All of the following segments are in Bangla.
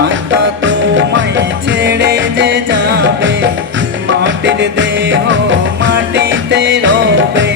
আত্মা তোমায় ছেড়ে যে যাবে মাটির দেহ মাটিতে রবে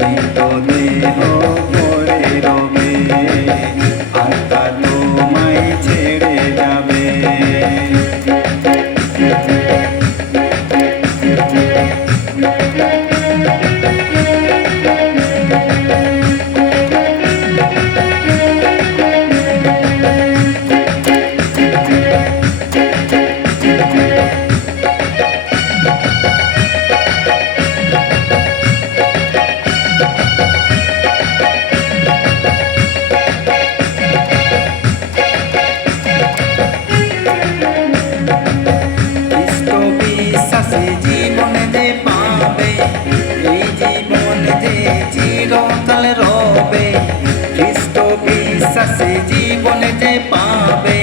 me.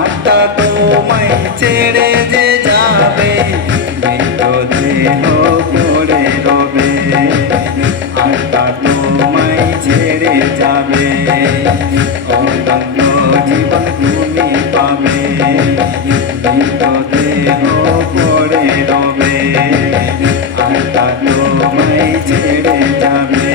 আটা তোমায় ছেড়ে যে যাবে দেহ পড়ে রবে। আটা তোমায় ছেড়ে যাবে, অনন্ত জীবন তুমি পাবে। দেহ পড়ে রবে আটা তোমায় ছেড়ে যাবে।